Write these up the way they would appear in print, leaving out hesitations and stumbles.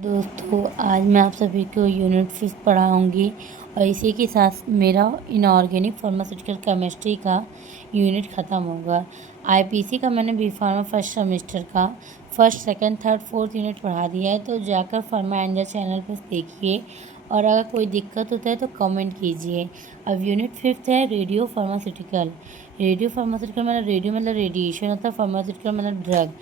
दोस्तों, आज मैं आप सभी को यूनिट 5 पढ़ाऊँगी और इसी के साथ मेरा इनऑर्गेनिक फार्मास्यूटिकल केमिस्ट्री का यूनिट ख़त्म होगा। आईपीसी का मैंने बी फार्मा फर्स्ट सेमेस्टर का first, second, third, fourth unit पढ़ा दिया है, तो जाकर फार्मा एंजल चैनल पर देखिए और अगर कोई दिक्कत होता है तो कमेंट कीजिए। अब यूनिट 5 है रेडियो फार्मास्यूटिकल। रेडियो फार्मास्यूटिकल मतलब रेडियो मतलब रेडिएशन होता है, फार्मास्यूटिकल मतलब ड्रग।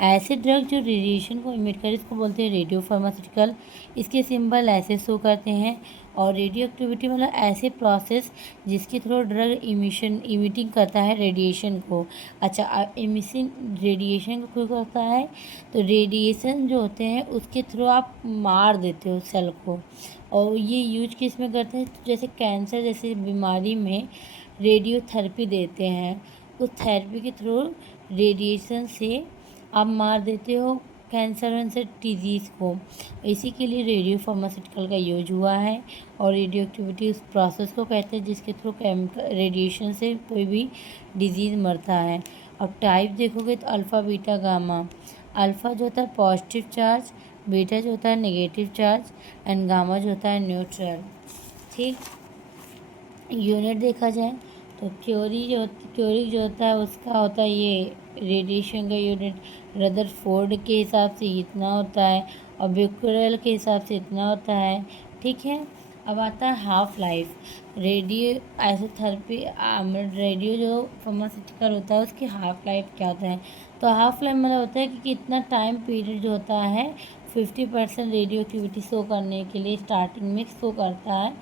ऐसे ड्रग जो रेडिएशन को इमिट करे इसको बोलते हैं रेडियो फार्मास्यूटिकल। इसके सिंबल ऐसे शो करते हैं। और रेडियो एक्टिविटी मतलब ऐसे प्रोसेस जिसके थ्रू ड्रग इमिटिंग करता है रेडिएशन को। अच्छा, इमिशन रेडिएशन को क्यों करता है? तो रेडिएशन जो होते हैं उसके थ्रू आप मार देते हो सेल को। और ये यूज किस में करते हैं? तो जैसे कैंसर जैसी बीमारी में रेडियोथेरेपी देते हैं, उस थेरेपी के थ्रू रेडिएशन से आप मार देते हो कैंसर वैंसर डिजीज़ को। इसी के लिए रेडियो फार्मास्यूटिकल का यूज हुआ है। और रेडियो एक्टिविटी उस प्रोसेस को कहते हैं जिसके थ्रू केमिकल रेडिएशन से कोई भी डिजीज़ मरता है। अब टाइप देखोगे तो अल्फ़ा बीटा गामा। अल्फ़ा जो होता है पॉजिटिव चार्ज, बीटा जो होता है नेगेटिव चार्ज एंड गामा जो होता है न्यूट्रल। ठीक, यूनिट देखा जाए तो क्योरी जो होता है उसका होता है ये रेडिएशन का यूनिट। रदरफोर्ड के हिसाब से इतना होता है और बेक्यूरेल के हिसाब से इतना होता है। ठीक है, अब आता है हाफ लाइफ। रेडियो आइसोथेरेपी रेडियो जो फार्मास्यूटिकल होता है उसकी हाफ लाइफ क्या होता है? तो हाफ लाइफ मतलब होता है कि कितना टाइम पीरियड जो होता है 50% रेडियो एक्टिविटी शो करने के लिए स्टार्टिंग में शो करता है,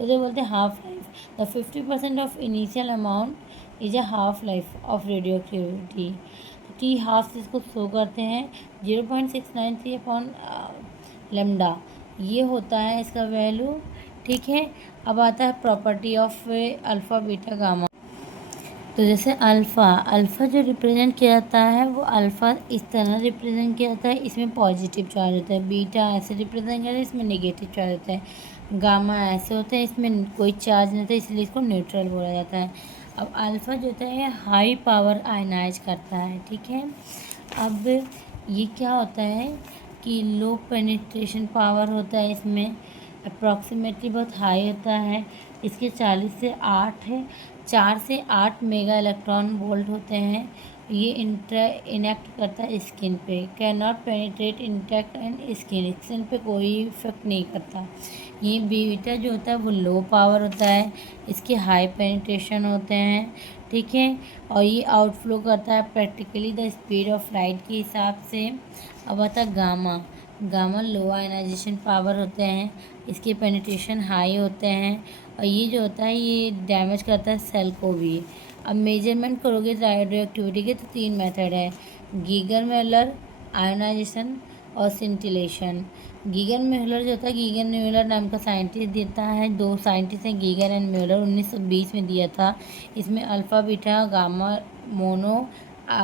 उसे बोलते हैं half life. The 50% of initial amount is a half life of radio activity. T half इसको शो करते हैं 0.693 अपॉन लेमडा, ये होता है इसका वैल्यू। ठीक है, अब आता है property of alpha beta gamma. तो जैसे अल्फ़ा जो रिप्रेजेंट किया जाता है वो अल्फ़ा इस तरह रिप्रेजेंट किया जाता है, इसमें पॉजिटिव चार्ज होता है। बीटा ऐसे रिप्रेजेंट किया जाता है, इसमें नेगेटिव चार्ज होता है। गामा ऐसे होता है, इसमें कोई चार्ज नहीं होता, इसलिए इसको न्यूट्रल बोला जाता है। अब अल्फ़ा जो होता है हाई पावर आयनाइज करता है। ठीक है, अब ये क्या होता है कि लो पेनिट्रेशन पावर होता है, इसमें अप्रॉक्सीमेटली बहुत हाई होता है। इसके 40 से 8 है, 4 से 8 मेगा इलेक्ट्रॉन वोल्ट होते हैं। ये इनेक्ट करता है स्किन पे, can not penetrate intact and skin पे कोई इफेक्ट नहीं करता। ये बीटा जो होता है वो लो पावर होता है, इसके हाई पेनिट्रेशन होते हैं। ठीक है, और ये आउटफ्लो करता है practically the speed of light के हिसाब से। अब आता है गामा। गामा लो आयनाइजेशन पावर होते हैं, इसके पेनिट्रेशन हाई होते हैं और ये जो होता है ये डैमेज करता है सेल को भी। अब मेजरमेंट करोगे रेडियो एक्टिविटी के तो 3 मेथड है, गीगर म्यूलर, आयोनाइजेशन और सिंटिलेशन। गीगर म्यूलर जो होता है, गीगर म्यूलर नाम का साइंटिस्ट देता है, 2 साइंटिस्ट हैं गीगर एंड म्यूलर, 1920 में दिया था। इसमें alpha beta gamma mono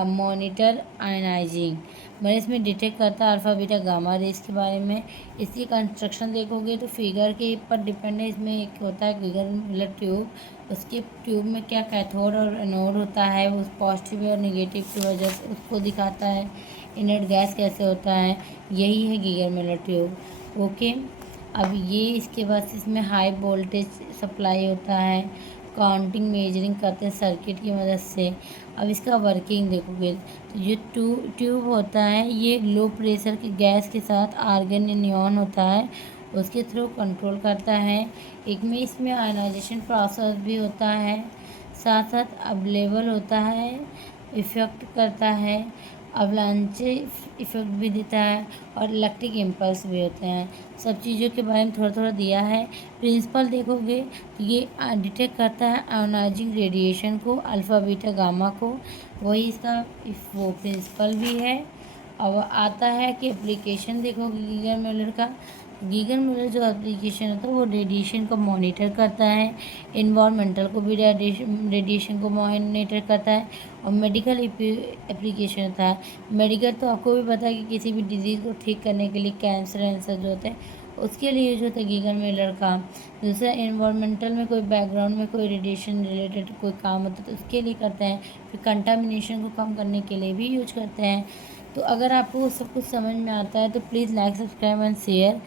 monitor ionising मतलब इसमें डिटेक्ट करता है अल्फ़ा बीटा गामा रेस के बारे में। इसकी कंस्ट्रक्शन देखोगे तो फिगर के पर डिपेंड है। इसमें एक होता है गीगर म्यूलर ट्यूब, उसके ट्यूब में क्या कैथोड और एनोड होता है, वो पॉजिटिव और नेगेटिव की वजह से उसको दिखाता है। इनर्ट गैस कैसे होता है, यही है गीगर म्यूलर ट्यूब। ओके, अब ये इसके बाद इसमें हाई वोल्टेज सप्लाई होता है, काउंटिंग मेजरिंग करते हैं सर्किट की मदद से। अब इसका वर्किंग देखोगे तो ये ट्यूब होता है, ये लो प्रेशर की गैस के साथ आर्गन नियॉन होता है, उसके थ्रू कंट्रोल करता है। एक में इसमें आयनाइजेशन प्रोसेस भी होता है, साथ साथ अवेलेबल होता है, इफ़ेक्ट करता है, अवलांचे इफ़ेक्ट भी देता है और इलेक्ट्रिक इम्पल्स भी होते हैं। सब चीज़ों के बारे में थोड़ा थोड़ा दिया है। प्रिंसिपल देखोगे तो ये डिटेक्ट करता है आयोनाइजिंग रेडिएशन को, अल्फ़ा बीटा गामा को, वही इसका वो प्रिंसिपल भी है। अब आता है कि एप्लीकेशन देखोगे गीगर म्यूलर का। गीगर म्यूलर जो एप्लीकेशन होता है वो रेडिएशन को मॉनिटर करता है, इन्वायरमेंटल को भी रेडिएशन को मॉनिटर करता है और मेडिकल एप्लीकेशन होता है। मेडिकल तो आपको भी पता है कि किसी भी डिजीज़ को ठीक करने के लिए कैंसर वैंसर जो होते हैं उसके लिए यूज होता है गीगर म्यूलर का। दूसरा इन्वायरमेंटल में कोई बैकग्राउंड में कोई रेडिएशन रिलेटेड कोई काम होता है तो उसके लिए करते हैं। फिर कंटामिनेशन को कम करने के लिए भी यूज करते हैं। तो अगर आपको सब कुछ समझ में आता है तो please like, subscribe and share.